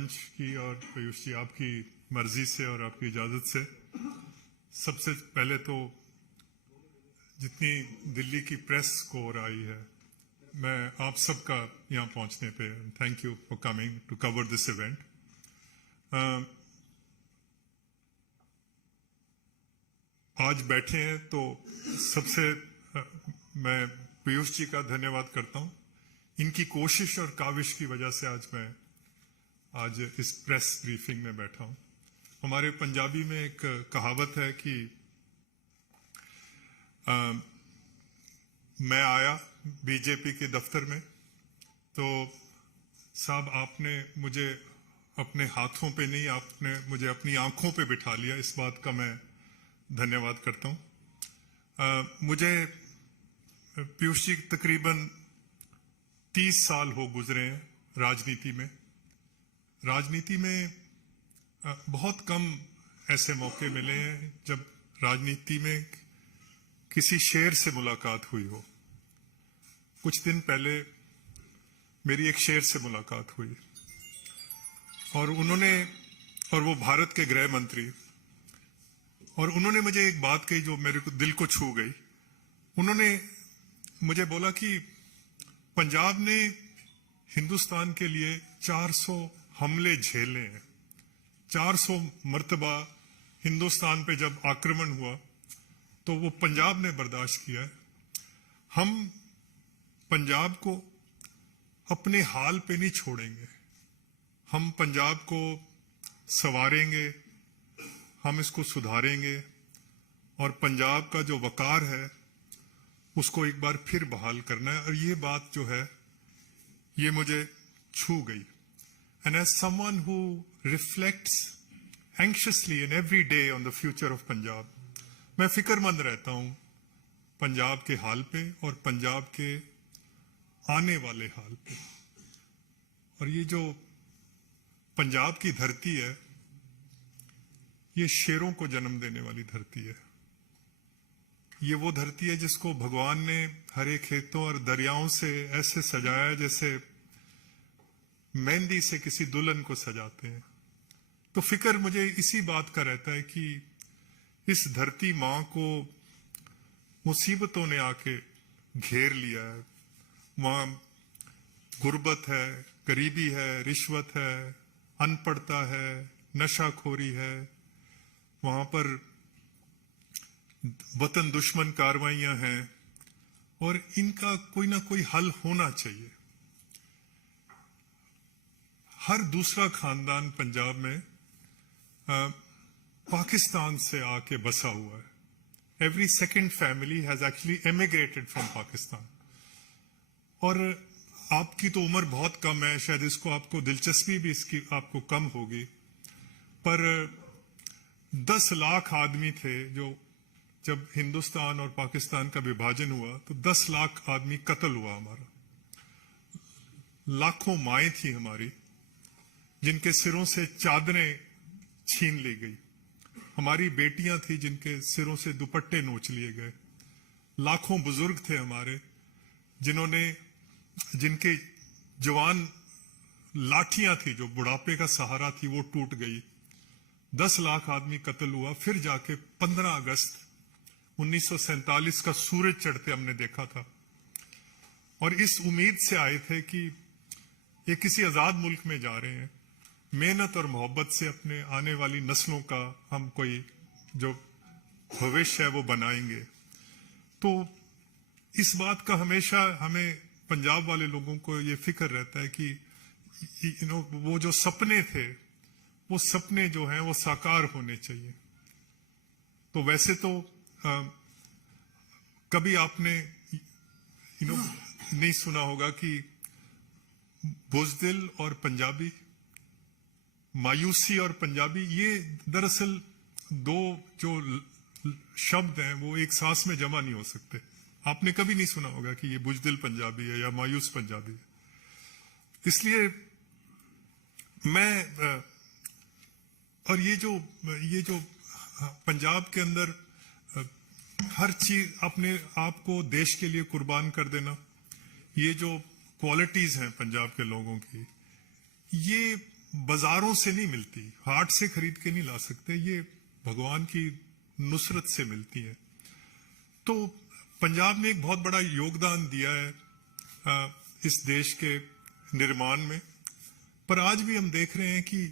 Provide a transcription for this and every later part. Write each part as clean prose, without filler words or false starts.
मंच की और पीयूष जी आपकी मर्जी से और आपकी इजाजत से सबसे पहले तो जितनी दिल्ली की प्रेस को हो रही है, मैं आप सबका यहाँ पहुँचने पे thank you for coming to cover this event. आज बैठे हैं तो सबसे मैं पीयूष जी का धन्यवाद करता हूँ। इनकी कोशिश और काविश की वजह से आज इस प्रेस ब्रीफिंग में बैठा हूँ। हमारे पंजाबी में एक कहावत है कि मैं आया बीजेपी के दफ्तर में तो साहब आपने मुझे अपने हाथों पे नहीं, आपने मुझे अपनी आंखों पे बिठा लिया। इस बात का मैं धन्यवाद करता हूँ। मुझे पीयूष जी तकरीबन 30 साल हो गुजरे हैं राजनीति में। राजनीति में बहुत कम ऐसे मौके मिले हैं जब राजनीति में किसी शेर से मुलाकात हुई हो। कुछ दिन पहले मेरी एक शेर से मुलाकात हुई और वो भारत के गृह मंत्री, और उन्होंने मुझे एक बात कही जो मेरे को दिल को छू गई। उन्होंने मुझे बोला कि पंजाब ने हिंदुस्तान के लिए 400 हमले झेले हैं। 400 मर्तबा हिंदुस्तान पे जब आक्रमण हुआ तो वो पंजाब ने बर्दाश्त किया है। हम पंजाब को अपने हाल पे नहीं छोड़ेंगे। हम पंजाब को संवारेंगे, हम इसको सुधारेंगे और पंजाब का जो वकार है उसको एक बार फिर बहाल करना है। और ये बात जो है ये मुझे छू गई। And as someone who reflects anxiously and every day on the future of Punjab, मैं फिक्रमंद रहता हूं पंजाब के हाल पे और पंजाब के आने वाले हाल पे। और ये जो पंजाब की धरती है ये शेरों को जन्म देने वाली धरती है। ये वो धरती है जिसको भगवान ने हरे खेतों और दरियाओं से ऐसे सजाया जैसे मेहंदी से किसी दुल्हन को सजाते हैं। तो फिक्र मुझे इसी बात का रहता है कि इस धरती मां को मुसीबतों ने आके घेर लिया है। वहां गुर्बत है, गरीबी है, रिश्वत है, अनपढ़ता है, नशाखोरी है। वहां पर वतन दुश्मन कार्रवाइयां हैं और इनका कोई ना कोई हल होना चाहिए। हर दूसरा खानदान पंजाब में पाकिस्तान से आके बसा हुआ है। Every second family has actually emigrated from Pakistan. और आपकी तो उम्र बहुत कम है, शायद इसको आपको दिलचस्पी भी इसकी आपको कम होगी, पर 10 लाख आदमी थे जो जब हिंदुस्तान और पाकिस्तान का विभाजन हुआ तो 10 लाख आदमी कत्ल हुआ हमारा। लाखों माएं थी हमारी जिनके सिरों से चादरें छीन ली गई। हमारी बेटियां थी जिनके सिरों से दुपट्टे नोच लिए गए। लाखों बुजुर्ग थे हमारे जिनके जवान लाठियां थी जो बुढ़ापे का सहारा थी वो टूट गई। 10 लाख आदमी कत्ल हुआ। फिर जाके 15 अगस्त 1947 का सूरज चढ़ते हमने देखा था और इस उम्मीद से आए थे कि ये किसी आजाद मुल्क में जा रहे हैं। मेहनत और मोहब्बत से अपने आने वाली नस्लों का हम कोई जो भविष्य है वो बनाएंगे। तो इस बात का हमेशा हमें पंजाब वाले लोगों को ये फिक्र रहता है कि वो जो सपने थे वो सपने जो हैं वो साकार होने चाहिए। तो वैसे तो कभी आपने नहीं सुना होगा कि बुज़दिल और पंजाबी, मायूसी और पंजाबी, ये दरअसल दो जो शब्द हैं वो एक सांस में जमा नहीं हो सकते। आपने कभी नहीं सुना होगा कि ये बुज़दिल पंजाबी है या मायूस पंजाबी है। इसलिए मैं और ये जो पंजाब के अंदर हर चीज अपने आप को देश के लिए कुर्बान कर देना, ये जो क्वालिटीज हैं पंजाब के लोगों की, ये बाजारों से नहीं मिलती, हाट से खरीद के नहीं ला सकते, ये भगवान की नुसरत से मिलती है। तो पंजाब ने एक बहुत बड़ा योगदान दिया है इस देश के निर्माण में, पर आज भी हम देख रहे हैं कि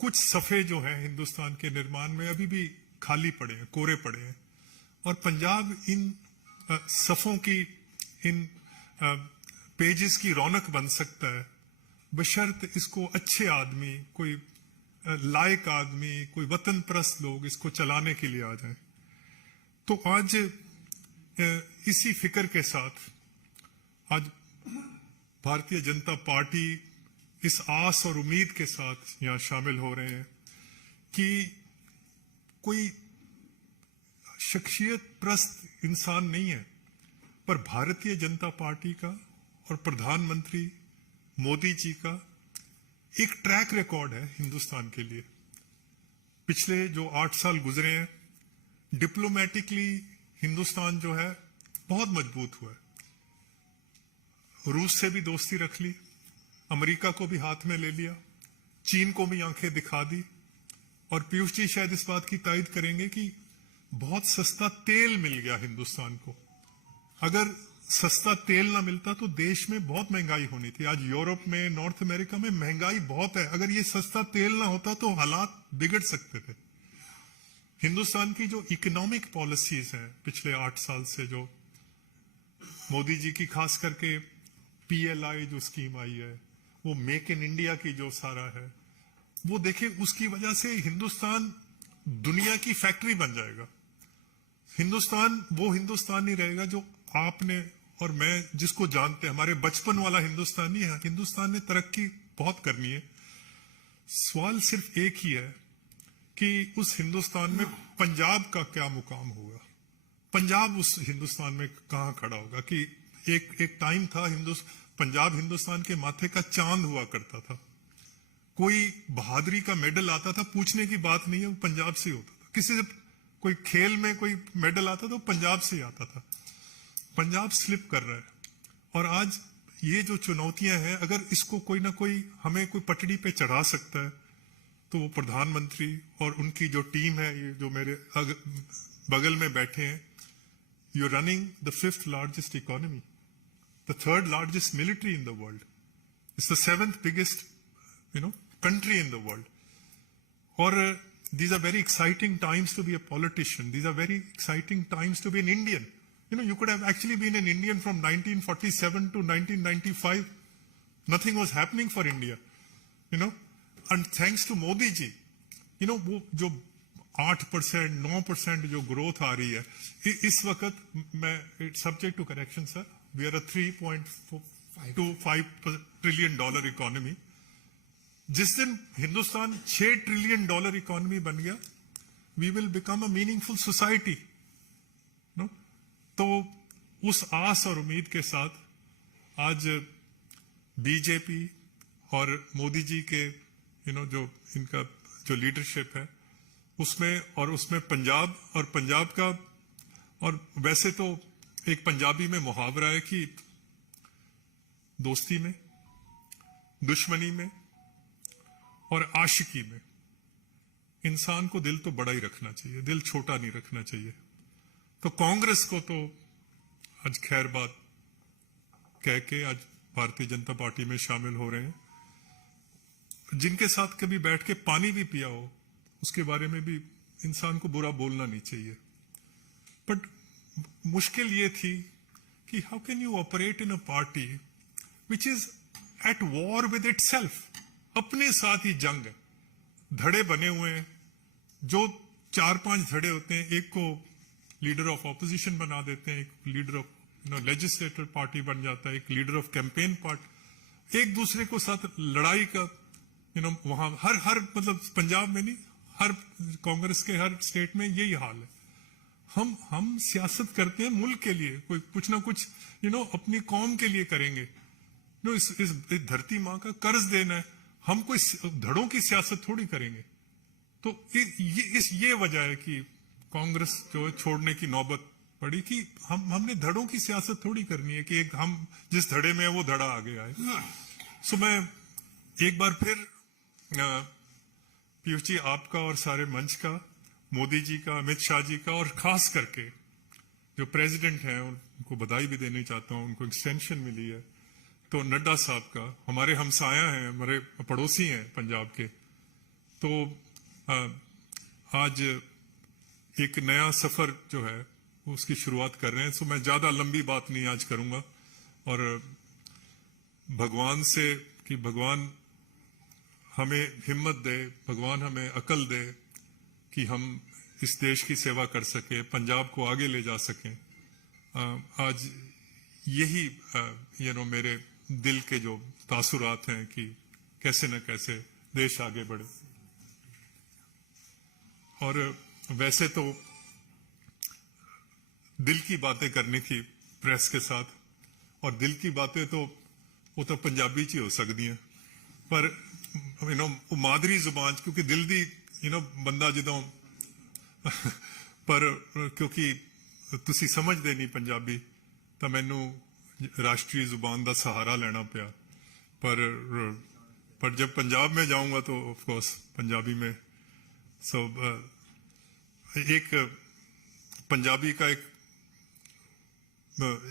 कुछ सफ़े जो हैं हिंदुस्तान के निर्माण में अभी भी खाली पड़े हैं, कोरे पड़े हैं। और पंजाब इन सफ़ों की, इन पेजेस की रौनक बन सकता है, बशर्त इसको अच्छे आदमी, कोई लायक आदमी, कोई वतन परस्त लोग इसको चलाने के लिए आ जाएं। तो आज इसी फिक्र के साथ आज भारतीय जनता पार्टी इस आस और उम्मीद के साथ यहां शामिल हो रहे हैं कि कोई शख्सियत प्रस्त इंसान नहीं है, पर भारतीय जनता पार्टी का और प्रधानमंत्री मोदी जी का एक ट्रैक रिकॉर्ड है हिंदुस्तान के लिए। पिछले जो 8 साल गुजरे हैं, डिप्लोमेटिकली हिंदुस्तान जो है बहुत मजबूत हुआ है। रूस से भी दोस्ती रख ली, अमेरिका को भी हाथ में ले लिया, चीन को भी आंखें दिखा दी। और पीयूष जी शायद इस बात की तायद करेंगे कि बहुत सस्ता तेल मिल गया हिंदुस्तान को। अगर सस्ता तेल ना मिलता तो देश में बहुत महंगाई होनी थी। आज यूरोप में, नॉर्थ अमेरिका में महंगाई बहुत है। अगर ये सस्ता तेल ना होता तो हालात बिगड़ सकते थे। हिंदुस्तान की जो इकोनॉमिक पॉलिसीज हैं पिछले 8 साल से, जो मोदी जी की खास करके PLI जो स्कीम आई है, वो मेक इन इंडिया की जो सारा है, वो देखिए उसकी वजह से हिंदुस्तान दुनिया की फैक्ट्री बन जाएगा। हिंदुस्तान वो हिंदुस्तान नहीं रहेगा जो आपने और मैं जिसको जानते हैं, हमारे बचपन वाला हिंदुस्तान नहीं है। हिंदुस्तान ने तरक्की बहुत करनी है। सवाल सिर्फ एक ही है कि उस हिंदुस्तान में पंजाब का क्या मुकाम होगा, पंजाब उस हिंदुस्तान में कहां खड़ा होगा। कि एक टाइम था पंजाब हिंदुस्तान के माथे का चांद हुआ करता था। कोई बहादुरी का मेडल आता था, पूछने की बात नहीं है, वो पंजाब से ही होता था। किसी से कोई खेल में कोई मेडल आता था, पंजाब से ही आता था। पंजाब स्लिप कर रहा है। और आज ये जो चुनौतियां हैं, अगर इसको कोई ना कोई हमें कोई पटड़ी पे चढ़ा सकता है तो वो प्रधानमंत्री और उनकी जो टीम है, ये जो मेरे बगल में बैठे हैं। You are running the 5th largest economy, the 3rd largest military in the world, it's the 7th biggest country in the world. Or these are very exciting times to be a politician. These are very exciting times to be an Indian. You could have actually been an Indian from 1947 to 1995. Nothing was happening for India. And thanks to Modi ji, वो जो 8%, 9% जो growth आ रही है इस वक्त, मैं subject to correction sir, we are a $3.25 trillion economy. जिस दिन हिंदुस्तान $6 ट्रिलियन इकोनॉमी बन गया, we will become a meaningful society. तो उस आस और उम्मीद के साथ आज बीजेपी और मोदी जी के जो इनका जो लीडरशिप है उसमें पंजाब का, और वैसे तो एक पंजाबी में मुहावरा है कि दोस्ती में, दुश्मनी में और आशिकी में इंसान को दिल तो बड़ा ही रखना चाहिए, दिल छोटा नहीं रखना चाहिए। तो कांग्रेस को तो आज खैर बात कह के आज भारतीय जनता पार्टी में शामिल हो रहे हैं। जिनके साथ कभी बैठ के पानी भी पिया हो, उसके बारे में भी इंसान को बुरा बोलना नहीं चाहिए। बट मुश्किल ये थी कि how can you operate in a party which is at war with itself. अपने साथ ही जंग है, धड़े बने हुए हैं। जो 4-5 धड़े होते हैं, एक को लीडर ऑफ ऑपोजिशन बना देते हैं, एक लीडर ऑफ लेजिस्लेटिव पार्टी बन जाता है, एक लीडर ऑफ कैंपेन पार्टी। एक दूसरे को साथ लड़ाई का वहां हर मतलब पंजाब में नहीं, हर कांग्रेस के हर स्टेट में यही हाल है। हम सियासत करते हैं मुल्क के लिए, कोई कुछ ना कुछ अपनी कौम के लिए करेंगे। इस धरती माँ का कर्ज देना है, हम कोई धड़ों की सियासत थोड़ी करेंगे। तो ये वजह है कि कांग्रेस जो है छोड़ने की नौबत पड़ी कि हमने धड़ों की सियासत थोड़ी करनी है कि हम जिस धड़े में है वो धड़ा आगे आए। सो मैं एक बार फिर पीयूष जी, आपका और सारे मंच का, मोदी जी का, अमित शाह जी का, और खास करके जो प्रेसिडेंट हैं उनको बधाई भी देनी चाहता हूं, उनको एक्सटेंशन मिली है। तो नड्डा साहब का, हमारे हमसाया हैं, हमारे पड़ोसी हैं पंजाब के, तो आज एक नया सफर जो है उसकी शुरुआत कर रहे हैं। सो मैं ज्यादा लंबी बात नहीं आज करूंगा, और भगवान से कि भगवान हमें हिम्मत दे, भगवान हमें अकल दे कि हम इस देश की सेवा कर सके, पंजाब को आगे ले जा सकें। आज यही मेरे दिल के जो तासुरात हैं कि कैसे न कैसे देश आगे बढ़े। और वैसे तो दिल की बातें करनी थी प्रेस के साथ, और दिल की बातें तो वो तो पंजाबी च ही हो सकती हैं, पर मादरी जुबान, क्योंकि दिल दी बंदा जदों पर क्योंकि तुसी समझदे नहीं पंजाबी, तो मैनू राष्ट्रीय जुबान का सहारा लेना पिया। पर जब पंजाब में जाऊंगा तो ऑफ कोर्स पंजाबी में। सो एक पंजाबी का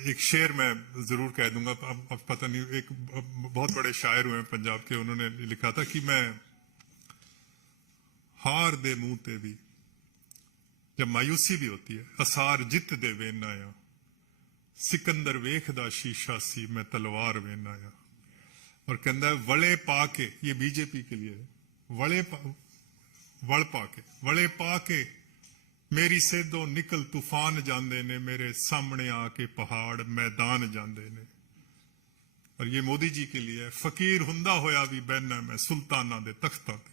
एक शेर मैं जरूर कह दूंगा, अब पता नहीं, एक बहुत बड़े शायर हुए हैं पंजाब के, उन्होंने लिखा था कि मैं हार दे मुंह ते भी, जब मायूसी भी होती है, असार जित दे वेन आया, सिकंदर वेखदा शीशा सी मैं तलवार वेन आया। और कहता है वले पा के, ये बीजेपी के लिए है, वले पा के मेरी सेदो निकल तूफान जांदे ने, मेरे सामने आके पहाड़ मैदान जांदे ने। और ये मोदी जी के लिए है, फकीर हुंदा होया भी बहना मैं सुल्ताना दे तख्तां ते,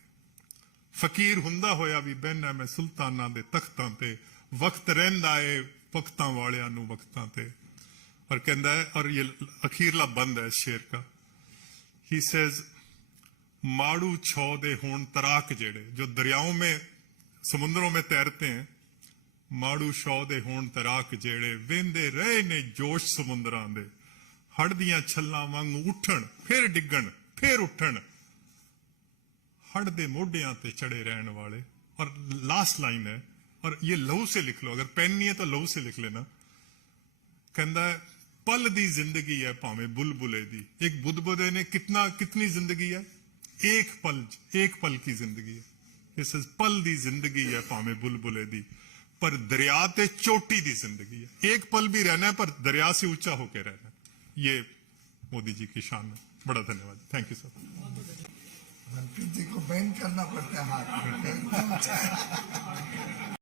फकीर हुंदा होया भी बहना मैं सुल्ताना दे तख्तां ते, वक्त रहिंदा है वक्तां वालियां नू वक्तां ते। और कहता है, और ये अखीरला बंद है इस शेर का, ही सेज माड़ू छौ दे होण तराक जेड़े, जो दरियाओं में समुद्रों में तैरते हैं, माड़ू छौ दे होण तराक जेड़े, वेंदे रहे ने जोश समुद्रां दे, हड़ दियां छल्लां वांगू उठण फिर डिगण फिर उठण, हड़ दे मोढियां ते चढ़े रहन वाले। और लास्ट लाइन है, और ये लहू से लिख लो, अगर पेन नहीं है तो लहू से लिख लेना। कहता है पल दी जिंदगी है भावें बुलबुले दी, एक बुदबुदे ने कितनी जिंदगी है, एक पल की जिंदगी है। इस पल दी जिंदगी है भावें बुलबुले दी, पर दरिया ते चोटी दी जिंदगी है, एक पल भी रहना है पर दरिया से ऊंचा होकर रहना है। ये मोदी जी की शान है। बड़ा धन्यवाद, थैंक यू सर। हरप्रीत जी को बैन करना पड़ता है हाथ।